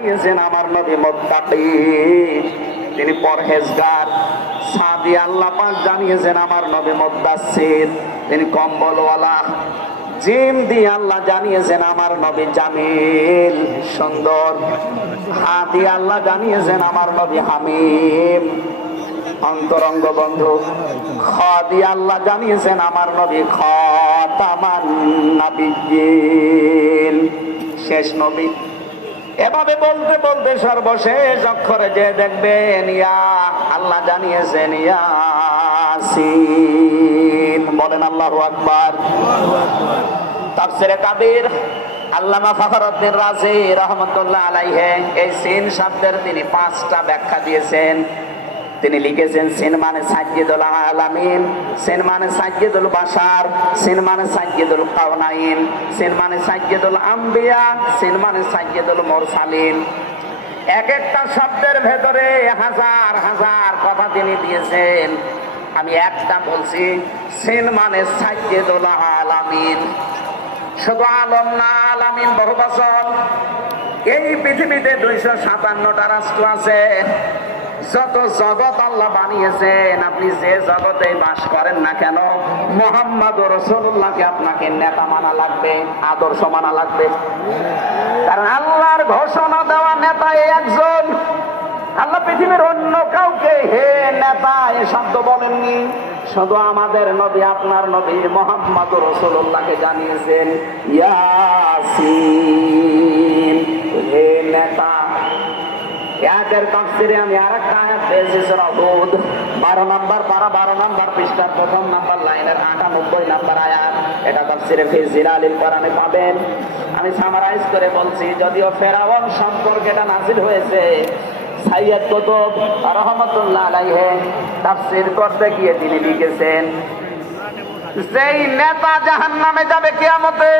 আমার নবী মুত্তাকি, তিনি পরহেজগার। সাদি আল্লাহ পাক জানিয়েছেন আমার নবী মুদাসসির, তিনি কম্বলওয়ালা। জিম দিয়ে আল্লাহ জানিয়েছেন আমার নবী জামিল, সুন্দর। হাদি আল্লাহ জানিয়েছেন আমার নবী হামিম, অন্তরঙ্গ বন্ধু। খাদি আল্লাহ জানিয়েছেন আমার নবী খাতামান নাবিয়্যিন, শেষ নবী। এভাবে বলতে বলতে সর্বশেষ অক্ষরে যে দেখবেন ইয়া, আল্লাহ জানিয়েছেন ইয়াসিন। বলেন আল্লাহু আকবার। তাফসীরে কাবীর আল্লামা ফখরুদ্দীন রাজি রাহমাতুল্লাহ আলাইহি এই সিন শব্দের তিনি 5টা ব্যাখ্যা দিয়েছেন। তিনি লিখেছেন সিন মানে সাইয়্যিদুল আলামিন, সিন মানে সাইয়্যিদুল বাশার, সিন মানে সাইয়্যিদুল কাওনাইন, সিন মানে সাইয়্যিদুল আম্বিয়া, সিন মানে সাইয়্যিদুল মুরসালিন। এক একটা শব্দের ভেতরে হাজার হাজার কথা তিনি দিয়েছেন। আমি একটা বলছি, সিন মানে সাইয়্যিদুল আলামিন, শুধু আলম না, আলামিন বহুবচন। এই পৃথিবীতে 257টা রাষ্ট্র আছে। যত জগৎ আল্লাহ বানিয়েছেন, আপনি যে জগতে বাস করেন না কেন, মুহাম্মদুর রাসূলুল্লাহকে আপনাকে নেতা মানা লাগবে, আদর্শ মানা লাগবে। কারণ আল্লাহর ঘোষণা দেওয়া নেতা একজন। আল্লাহ পৃথিবীর অন্য কাউকে হে নেতা এ শব্দ বলেননি। শুধু আমাদের নবী, আপনার নবী মুহাম্মদুর রাসূলুল্লাহকে জানিয়েছেন ইয়াসিন, হে নেতা। এর তাফসীরে আমি আরেকটা আয়াত পেয়েছি, সূরা হুদ 12 নম্বর পারা 12 নম্বর পৃষ্ঠার 1ম নম্বর লাইনের 98 নম্বর আয়াত। এটা তাফসীরে ফি জিলালিল কোরআনে পাবেন। আমি সামারাইজ করে বলছি, যদিও ফেরাউন সম্পর্কে এটা নাযিল হয়েছে, সাইয়্যিদ কুতুব রাহমাতুল্লাহ আলাইহি তাফসীর করতে গিয়ে তিনি লিখেছেন, যেই নেতা জাহান্নামে যাবে কিয়ামতে